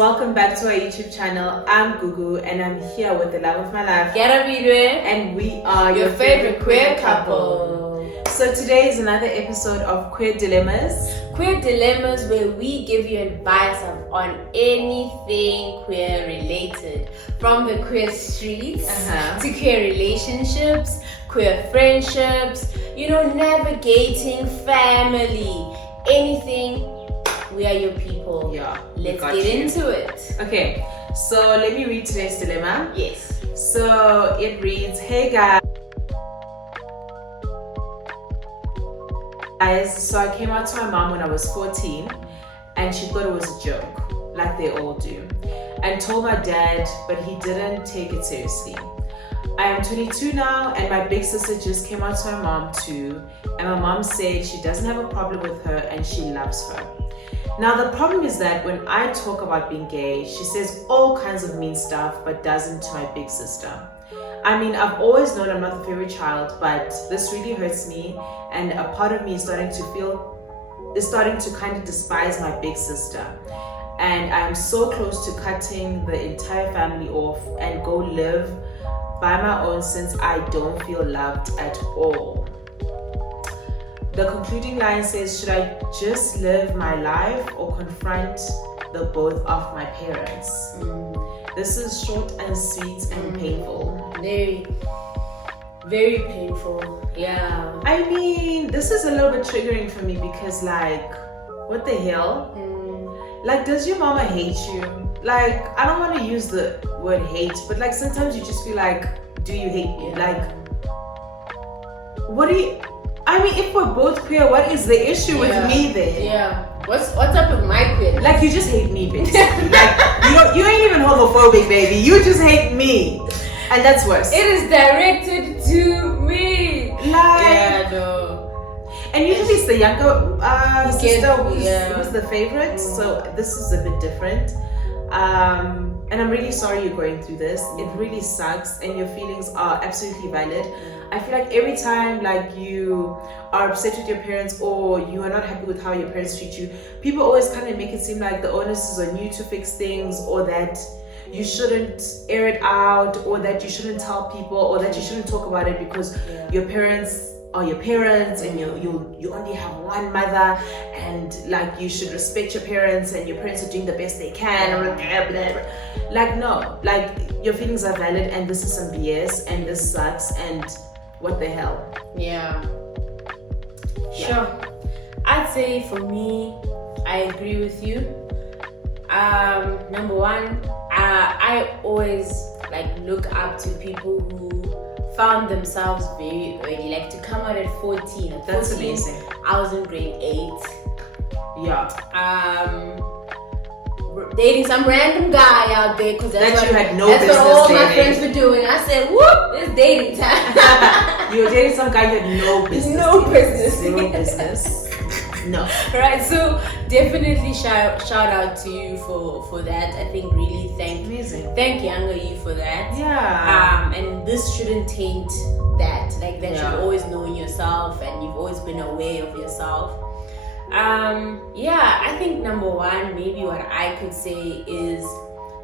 welcome back to our YouTube channel. I'm Gugu and I'm here with the love of my life, Kearabilwe, and we are your favorite queer couple. So today is another episode of Queer Dilemmas. Queer Dilemmas, where we give you advice on anything queer related, from the queer streets to queer relationships, queer friendships, navigating family, anything. We are your people. Yeah. Let's get into it. Okay, so let me read today's dilemma. Yes. So it reads, hey guys. So I came out to my mom when I was 14 and she thought it was a joke, like they all do, and told my dad, but he didn't take it seriously. I am 22 now and my big sister just came out to my mom too, and my mom said she doesn't have a problem with her and she loves her. Now the problem is that when I talk about being gay, she says all kinds of mean stuff but doesn't to my big sister. I mean, I've always known I'm not the favorite child, but this really hurts me, and a part of me is starting to kind of despise my big sister. And I'm so close to cutting the entire family off and go live by my own since I don't feel loved at all. The concluding line says, should I just live my life or confront the both of my parents? This is short and sweet and painful. Very, very painful. Yeah. I mean, this is a little bit triggering for me because, like, what the hell? Like, does your mama hate you? Like, I don't want to use the word hate, but like sometimes you just feel like, do you hate me? Like, what do you... I mean, if we're both queer, what is the issue with me then? Yeah. What's up with my queer? Like, you just hate me, basically. Like, you ain't even homophobic, baby. You just hate me. And that's worse. It is directed to me. No. And usually it's the younger sister who's the favorite. So this is a bit different. And I'm really sorry you're going through this. It really sucks and your feelings are absolutely valid. I feel like every time like you are upset with your parents or you are not happy with how your parents treat you, people always kind of make it seem like the onus is on you to fix things, or that you shouldn't air it out, or that you shouldn't tell people, or that you shouldn't talk about it because your parents are your parents and you only have one mother, and like you should respect your parents and your parents are doing the best they can, or blah, blah, blah. Like, no, like your feelings are valid and this is some BS and this sucks and what the hell. Sure. I'd say for me, I agree with you. Number one, I always like look up to people who found themselves very early, like to come out at 14. At That's 14, amazing. I was in grade 8. Dating some random guy out there because that's you had no that's business what all my dating. friends were doing. I said, whoop, it's dating time. You were dating some guy you had no business. Zero business. No. Right, so definitely shout out to you for that. I think really thank younger you for that. And this shouldn't taint that. Like that you've always known yourself and you've always been aware of yourself. I think number one, maybe what I could say is,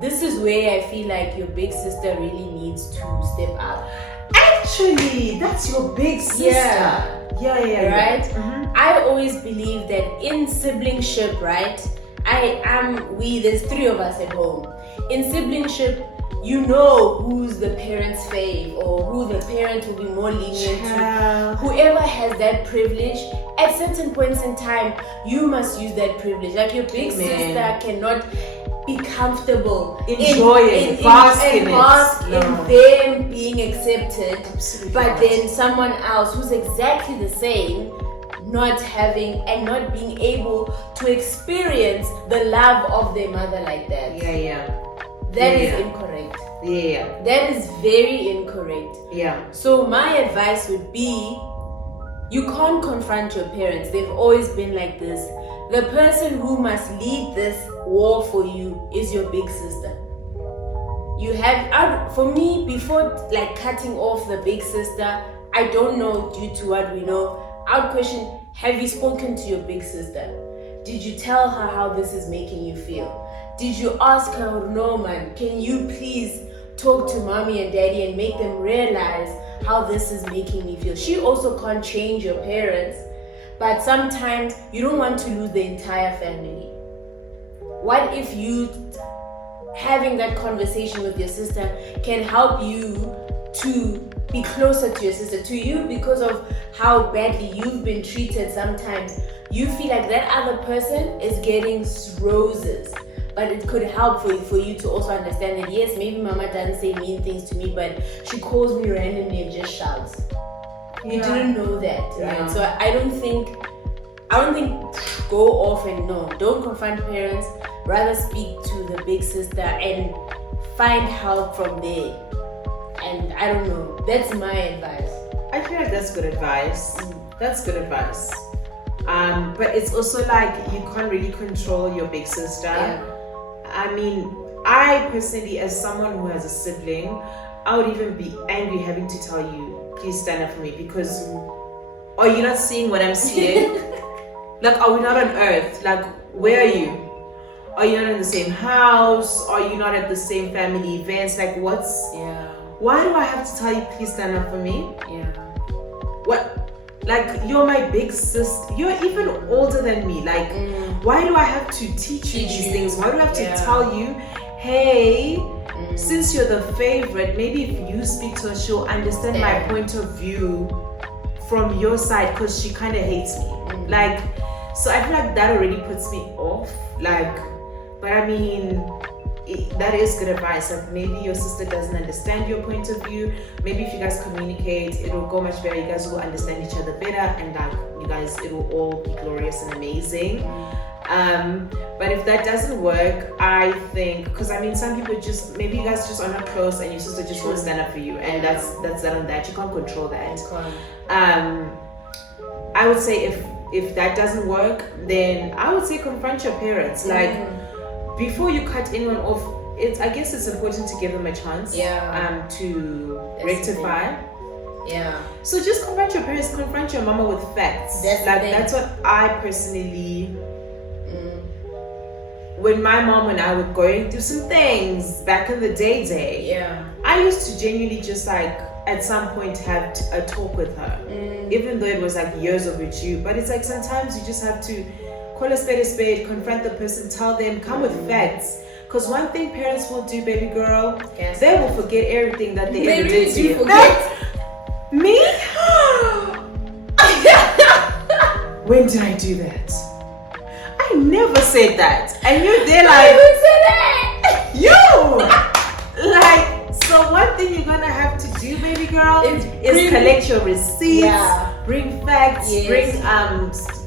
this is where I feel like your big sister really needs to step up. Actually, that's your big sister. Yeah. Right? I always believe that in siblingship, right? There's 3 of us at home. In siblingship, you know who's the parent's fave or who the parent will be more lenient to. Whoever has that privilege, at certain points in time, you must use that privilege. Like your big sister cannot be comfortable bask in them being accepted. Absolutely. But then someone else who's exactly the same, not having and not being able to experience the love of their mother like that. That is incorrect. That is very incorrect. So my advice would be, you can't confront your parents. They've always been like this. The person who must lead this war for you is your big sister. You have, for me, before like cutting off the big sister, I don't know, due to what we know, I would question, have you spoken to your big sister? Did you tell her how this is making you feel? did you ask her, no man, can you please talk to mommy and daddy and make them realize how this is making me feel? She also can't change your parents, but sometimes you don't want to lose the entire family. What if you having that conversation with your sister can help you to be closer to your sister, to you, because of how badly you've been treated? Sometimes you feel like that other person is getting roses, but it could help for you to also understand that, yes, maybe mama doesn't say mean things to me, but she calls me randomly and just shouts. You didn't know that, right? So I don't think go off and no, don't confront parents. Rather speak to the big sister and find help from there. And I don't know, that's my advice. I feel like that's good advice. That's good advice. But it's also like you can't really control your big sister. Yeah. I mean, I personally, as someone who has a sibling, I would even be angry having to tell you, please stand up for me, because are you not seeing what I'm seeing? Like, are we not on earth? Like, where are you? Are you not in the same house? Are you not at the same family events? Like, why do I have to tell you, please stand up for me? Yeah. What? Like, you're my big sister. You're even older than me. Like, why do I have to teach you these things? Why do I have to tell you, hey, since you're the favorite, maybe if you speak to her, she'll understand my point of view from your side, because she kind of hates me. Like, so I feel like that already puts me off. Like, but I mean, that is good advice. Like, maybe your sister doesn't understand your point of view. Maybe if you guys communicate, it will go much better. You guys will understand each other better, and like, you guys, it will all be glorious and amazing. But if that doesn't work, I think, because I mean, some people just, maybe you guys just are not close, and your sister just won't stand up for you, and that's that on that. You can't control that. I would say if that doesn't work, then I would say confront your parents. Like, before you cut anyone off, I guess it's important to give them a chance to rectify. So just confront your parents, confront your mama with facts. That's what I personally, when my mom and I were going through some things back in the day, I used to genuinely just like at some point have a talk with her, even though it was like years overdue. But it's like sometimes you just have to call a spade, confront the person, tell them, come with facts. Because one thing parents will do, baby girl, they will forget everything that they ever did to you. Me? When did I do that? I never said that. And you're there like, yo! Like, so one thing you're gonna have to do, baby girl, is collect your receipts, bring facts, bring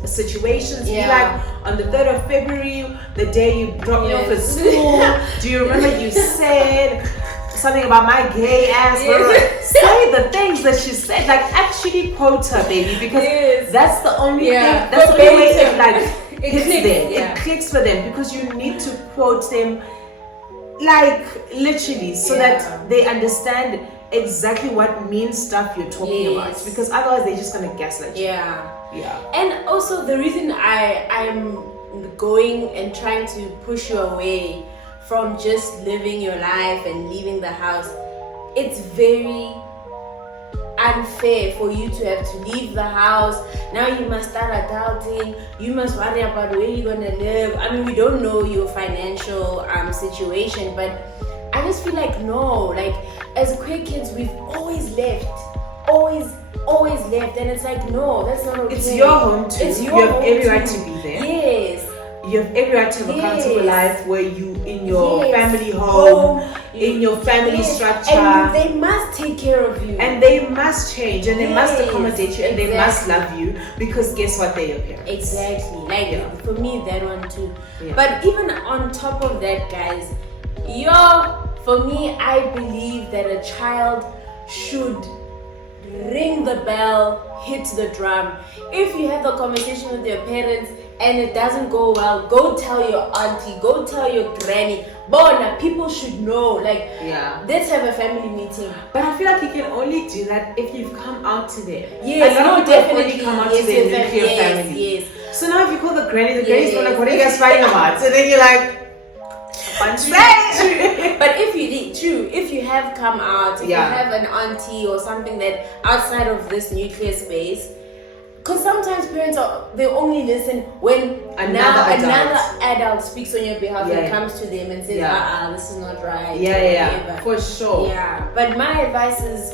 situations. Be like, on the 3rd of February, the day you dropped me off at school, do you remember you said something about my gay ass? Say the things that she said. Like, actually quote her, baby, because that's the only thing, that's the only way it like hits them. It clicks for them, because you need to quote them like literally, so that they understand exactly what mean stuff you're talking about, because otherwise they're just gonna gaslight you. And also the reason I'm going and trying to push you away from just living your life and leaving the house, it's very unfair for you to have to leave the house. Now you must start adulting, you must worry about where you're gonna live. I mean, we don't know your financial situation, but I just feel like, no, like as queer kids, we've always left, and it's like, no, that's not okay. It's your home too. You have every right to be there. Yes. You have every right to have a comfortable life where you, in your family home, in your family structure. And they must take care of you. And they must change, and they must accommodate you, and they must love you, because guess what? They're your parents. Exactly. Like, for me, that one too. But even on top of that, guys, for me, I believe that a child should ring the bell, hit the drum. If you have a conversation with your parents and it doesn't go well, go tell your auntie, go tell your granny. Bona, people should know. Like, let's have a family meeting. But I feel like you can only do that if you've come out to them. Yes, a lot of people only come out to their nuclear family. So now if you call the granny's going like, what are you guys fighting about? So then you're like, But if you have come out, if you have an auntie or something that outside of this nuclear space, because sometimes parents they only listen when another adult speaks on your behalf and comes to them and says, this is not right. For sure. Yeah, but my advice is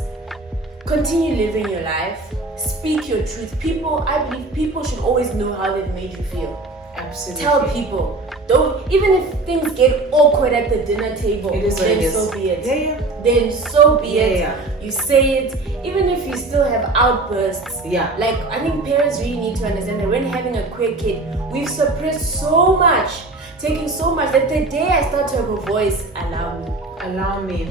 continue living your life, speak your truth. I believe people should always know how they've made you feel. Absolutely. Tell people. Don't, even if things get awkward at the dinner table, then so be it. Then so be it. You say it, even if you still have outbursts. Like, I think parents really need to understand that when having a queer kid, we've suppressed so much, taking so much, that the day I start to have a voice, allow me.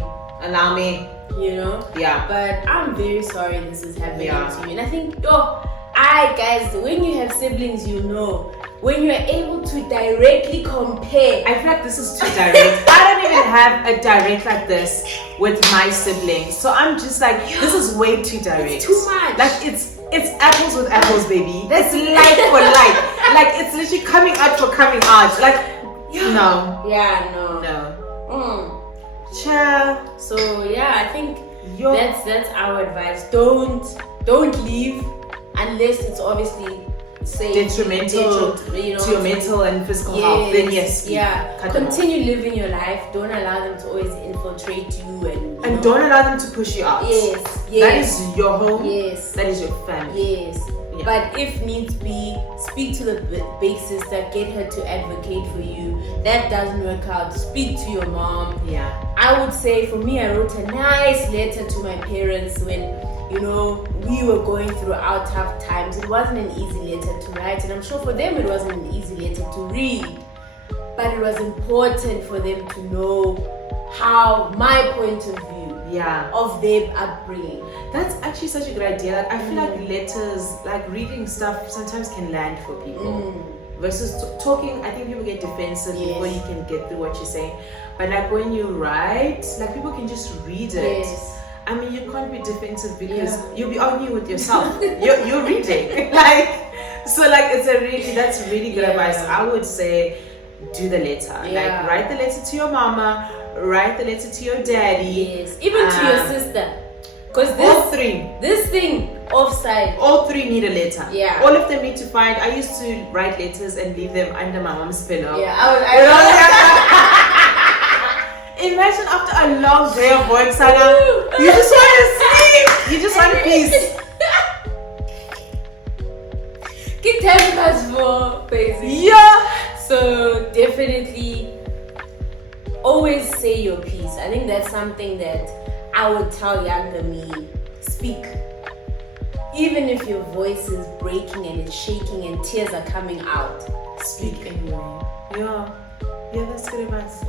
You know? But I'm very sorry this is happening to you. And I think, guys, when you have siblings, you know, when you're able to directly compare. I feel like this is too direct. I don't even have a direct like this with my siblings. So I'm just like, this is way too direct. It's too much. Like it's apples with apples, baby. That's like for like. Like it's literally coming out for coming out. Like, no. Child. So I think that's our advice. Don't leave unless it's obviously detrimental to your mental and physical health. Then continue living your life. Don't allow them to always infiltrate you and don't allow them to push you out. That is your home. That is your family. But if needs be, speak to the big sister, get her to advocate for you. That doesn't work out, speak to your mom. I would say for me, I wrote a nice letter to my parents when we were going through our tough times. It wasn't an easy letter to write, and I'm sure for them it wasn't an easy letter to read. But it was important for them to know how my point of view of their upbringing. That's actually such a good idea. Like, I feel like letters, like reading stuff, sometimes can land for people. Versus talking, I think people get defensive before you can get through what you're saying. But like when you write, like people can just read it. I mean, you can't be defensive because you'll be arguing with yourself. You're reading. That's really good advice. I would say do the letter. Like write the letter to your mama, write the letter to your daddy. Even to your sister. Because this thing offside. All three need a letter. All of them need to find. I used to write letters and leave them under my mom's pillow. Imagine after a long day of work, Sana, you just want to sleep. You just want peace. Get 10 minutes more, basically. So definitely always say your piece. I think that's something that I would tell younger me. Speak. Even if your voice is breaking and it's shaking and tears are coming out, speak anyway. That's good advice.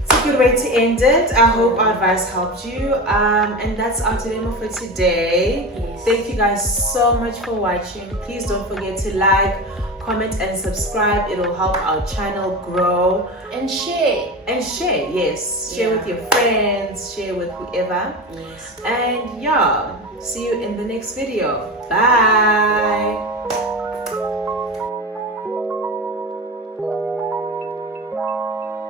It's a good way to end it. I hope our advice helped you. And that's our demo for today. Thank you guys so much for watching. Please don't forget to like, comment and subscribe. It will help our channel grow. And share. Share with your friends, share with whoever. And see you in the next video. Bye.